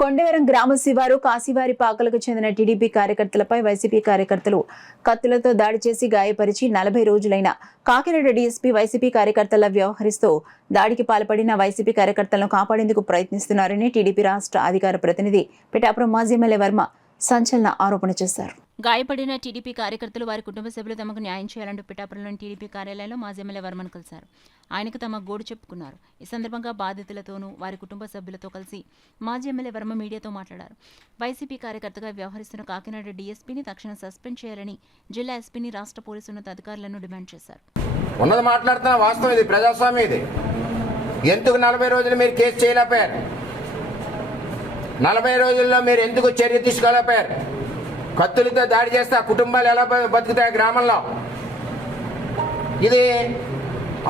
కొండవరం గ్రామ శివారు కాశీవారి పాకలకు చెందిన టీడీపీ కార్యకర్తలపై వైసీపీ కార్యకర్తలు కత్తులతో దాడి చేసి గాయపరిచి 40 రోజులైన కాకినాడ డీఎస్పీ వైసీపీ కార్యకర్తల వ్యవహరిస్తూ దాడికి పాల్పడిన వైసీపీ కార్యకర్తలను కాపాడేందుకు ప్రయత్నిస్తున్నారని టీడీపీ రాష్ట్ర అధికార ప్రతినిధి పిఠాపురం మాజీ ఎమ్మెల్యే వర్మ సంచలన ఆరోపణ చేశారు. గాయపడిన టీడీపీ కార్యకర్తలు వారి కుటుంబ సభ్యులు తమకు న్యాయం చేయాలంటూ పిఠాపురంలోని టీడీపీ కార్యాలయంలో మాజీ ఎమ్మెల్యే వర్మను కలిశారు. ఆయనకు తమ గోడు చెప్పుకున్నారు. ఈ సందర్భంగా బాధితులతోనూ వారి కుటుంబ సభ్యులతో కలిసి మాజీ ఎమ్మెల్యే వర్మ మీడియాతో మాట్లాడారు. వైసీపీ కార్యకర్తగా వ్యవహరిస్తున్న కాకినాడ డీఎస్పీని తక్షణం సస్పెండ్ చేయాలని జిల్లా ఎస్పీని రాష్ట్ర పోలీసు ఉన్నత అధికారులను డిమాండ్ చేశారు. ఉన్నది మాట్లాడుతున్న వాస్తవం, ఇది ప్రజాస్వామ్యం. ఇది ఎందుకు 40 రోజులు మీరు కేసు చేయలేకపోయారు? 40 రోజుల్లో మీరు ఎందుకు చర్య తీసుకోలేకపోయారు? కత్తులతో దాడి చేస్తే ఆ కుటుంబాలు ఎలా బతుకుతాయి గ్రామంలో? ఇది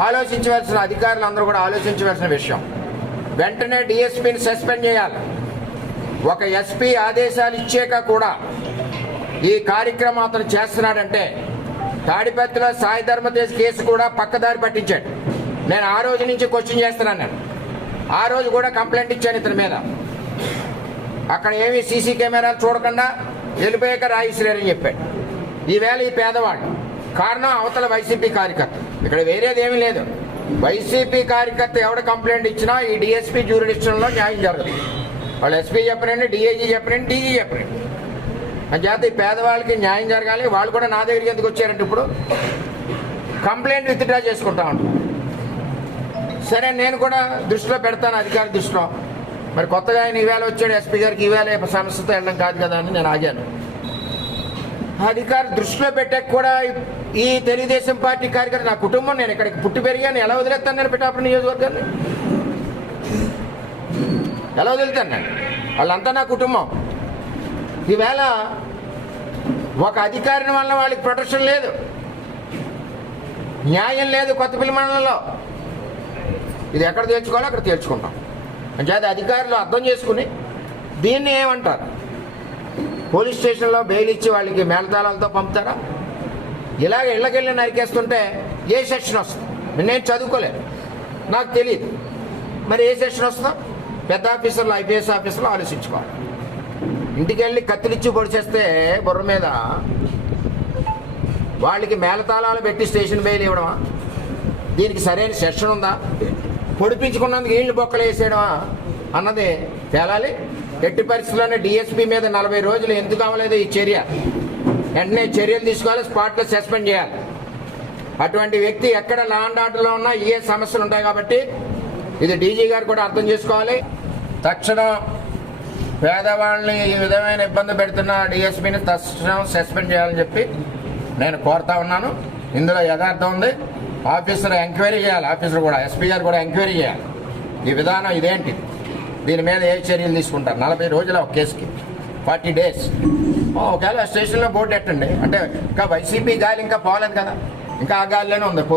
ఆలోచించవలసిన, అధికారులు అందరూ కూడా ఆలోచించవలసిన విషయం. వెంటనే డిఎస్పీని సస్పెండ్ చేయాలి. ఒక ఎస్పీ ఆదేశాలు ఇచ్చాక కూడా ఈ కార్యక్రమం అతను చేస్తున్నాడంటే తాడిపత్రిలో సాయి ధర్మతేజ్ కేసు కూడా పక్కదారి పట్టించాడు. నేను ఆ రోజు నుంచి క్వశ్చన్ చేస్తున్నాను. నేను ఆ రోజు కూడా కంప్లైంట్ ఇచ్చాను ఇతని మీద. అక్కడ ఏమీ సీసీ కెమెరాలు చూడకుండా వెళ్ళిపోయాక రాయిశ్రేరని చెప్పాడు. ఈవేళ ఈ పేదవాడు కారణం అవతల వైసీపీ కార్యకర్త. ఇక్కడ వేరేది ఏమీ లేదు. వైసీపీ కార్యకర్త ఎవడ కంప్లైంట్ ఇచ్చినా ఈ డిఎస్పీ జ్యూరిడిక్షన్లో న్యాయం జరగదు. వాళ్ళు ఎస్పీ చెప్పనండి, డిఐజీ చెప్పనండి, డీజీ చెప్పనండి. అంచేత ఈ పేదవాళ్ళకి న్యాయం జరగాలి. వాళ్ళు కూడా నా దగ్గరికి ఎందుకు వచ్చారంటే ఇప్పుడు కంప్లైంట్ విత్డ్రా చేసుకుంటా ఉంటాను. సరే, నేను కూడా దృష్టిలో పెడతాను, అధికారి దృష్టిలో. మరి కొత్తగా ఆయన ఈవేళ వచ్చాడు ఎస్పీ గారికి, ఈవేళ సమస్యతో వెళ్ళడం కాదు కదా అని నేను ఆగాను. అధికారి దృష్టిలో పెట్టాక కూడా ఈ తెలుగుదేశం పార్టీ కార్యకర్త నా కుటుంబం, నేను ఇక్కడికి పుట్టి పెరిగాను, ఎలా వదిలేస్తాను నేను పిఠాపురం నియోజకవర్గాన్ని? ఎలా వదులుతాను నేను? వాళ్ళంతా నా కుటుంబం. ఈవేళ ఒక అధికారిని వల్ల వాళ్ళకి ప్రొటెక్షన్ లేదు, న్యాయం లేదు కొత్తపల్లి మండలంలో. ఇది ఎక్కడ తేల్చుకోవాలో అక్కడ తేల్చుకుంటాం. అంచేత అధికారులు అర్థం చేసుకుని దీన్ని ఏమంటారు? పోలీస్ స్టేషన్లో బెయిల్ ఇచ్చి వాళ్ళకి మేళతాళాలతో పంపుతారా? ఇలాగ ఇళ్ళకెళ్ళి నరికేస్తుంటే ఏ సెక్షన్ వస్తుంది? నేను చదువుకోలేదు, నాకు తెలియదు. మరి ఏ సెక్షన్ వస్తుందో పెద్ద ఆఫీసర్లు, ఐపీఎస్ ఆఫీసర్లు ఆలోచించుకోవాలి. ఇంటికి వెళ్ళి కత్తిలిచ్చి పొడిచేస్తే బుర్ర మీద వాళ్ళకి మేళతాళాలు పెట్టి స్టేషన్ బెయిల్ ఇవ్వడమా? దీనికి సరైన సెక్షన్ ఉందా? పొడిపించుకున్నందుకు ఈళ్ళు బొక్కలు వేసేయడమా అన్నది తేలాలి. ఎట్టి పరిస్థితుల్లోనే డిఎస్పీ మీద 40 రోజులు ఎందుకు అవ్వలేదు ఈ చర్య? వెంటనే చర్యలు తీసుకోవాలి, స్పాట్లో సస్పెండ్ చేయాలి. అటువంటి వ్యక్తి ఎక్కడ లా అండ్ ఆర్డర్లో ఉన్నా ఏ సమస్యలు ఉంటాయి కాబట్టి ఇది డీజీ గారు కూడా అర్థం చేసుకోవాలి. తక్షణం పేదవాళ్ళని ఈ విధమైన ఇబ్బంది పెడుతున్న డిఎస్పీని తక్షణం సస్పెండ్ చేయాలని చెప్పి నేను కోరుతా ఉన్నాను. ఇందులో యథార్థం ఉంది. ఆఫీసర్ ఎంక్వైరీ చేయాలి. ఆఫీసర్ కూడా, ఎస్పీ గారు కూడా ఎంక్వైరీ చేయాలి. ఈ విధానం ఇదేంటి, దీని మీద ఏ చర్యలు తీసుకుంటారు? 40 రోజుల ఒక కేసుకి 40 డేస్. ఒకవేళ స్టేషన్లో బోర్డు ఎట్టండి అంటే ఇంకా వైసీపీ గాలి ఇంకా పోలేదు కదా, ఇంకా ఆ గాలిలోనే ఉంది పోలీసు.